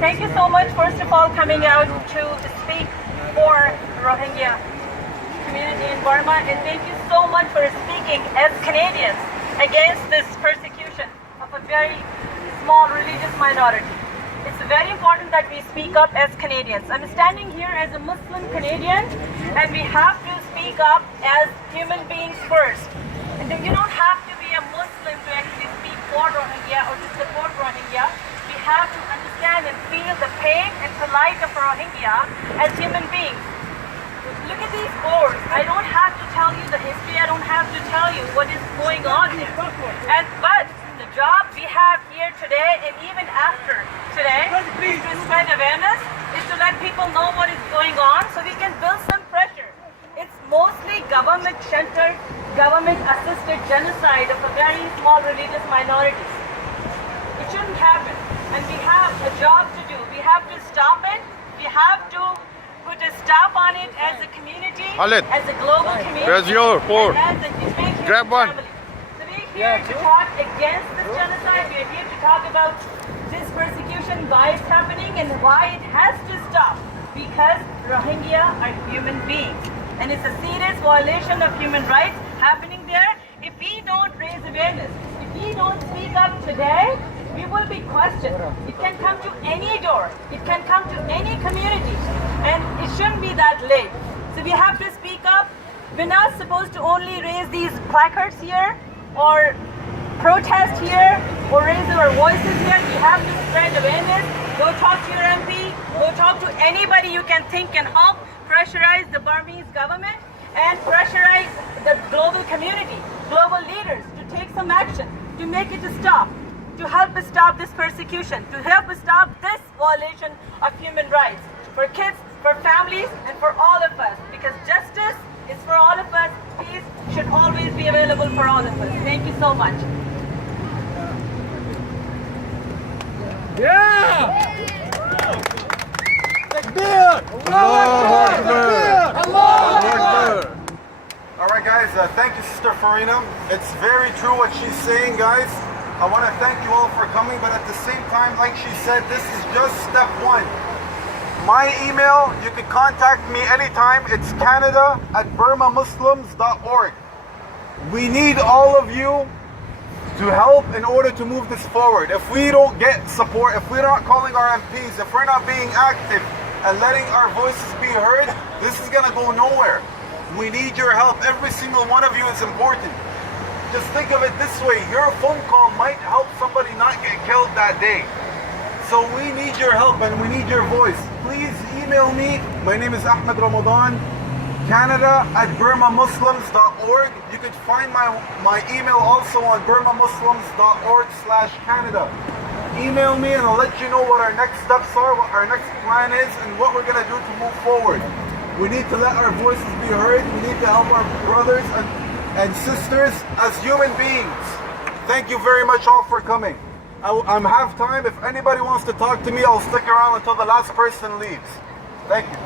Thank you so much, first of all, coming out to speak for Rohingya community in Burma, and thank you so much for speaking as Canadians against this persecution of a very small religious minority. It's very important that we speak up as Canadians. I'm standing here as a Muslim Canadian, and we have to speak up as human beings first. And you don't have to be a Muslim to actually speak for Rohingya or to support Rohingya. We have to understand and feel the pain and plight of Rohingya as human beings. Look at these boards. I don't have to tell you the history. I don't have to tell you what is going on there. But the job we have here today and even after today is to spread awareness, is to let people know what is going on so we can build some pressure. It's mostly government-centered, government-assisted genocide of a very small religious minorities. It shouldn't happen. And we have a job to do. We have to stop it. We have to put a stop on it as a community, as a global community. Where's your board? Grab one. Family. So we're here to talk against this genocide. We're here to talk about this persecution, why it's happening and why it has to stop. Because Rohingya are human beings. And it's a serious violation of human rights happening there. If we don't raise awareness, if we don't speak up today, we will be questioned. It can come to any door. It can come to any community. And it shouldn't be that late. So we have to speak up. We're not supposed to only raise these placards here or protest here or raise our voices here. We have to spread awareness. Go talk to your MP. Go talk to anybody you can think can help pressurize the Burmese government and pressurize the global community, global leaders to take some action, to make it a stop, to help us stop this persecution, to help us stop this violation of human rights for kids, for families, and for all of us. Because justice is for all of us. Peace should always be available for all of us. Thank you so much. Yeah! Alright guys, thank you Sister Farina. It's very true what she's saying, guys. I want to thank you all for coming, but at the same time, like she said, this is just step one. My email, you can contact me anytime. It's canada@burmamuslims.org. We need all of you to help in order to move this forward. If we don't get support, if we're not calling our MPs, if we're not being active and letting our voices be heard, this is going to go nowhere. We need your help. Every single one of you is important. Just think of it this way. Your phone call might help somebody not get killed that day. So we need your help and we need your voice. Please email me. My name is Ahmed Ramadan. Canada@burmamuslims.org. You can find my email also on burmamuslims.org/Canada. Email me and I'll let you know what our next steps are, what our next plan is, and what we're going to do to move forward. We need to let our voices be heard. We need to help our brothers and sisters as human beings. Thank you very much all for coming. I'm half time. If anybody wants to talk to me, I'll stick around until the last person leaves. Thank you.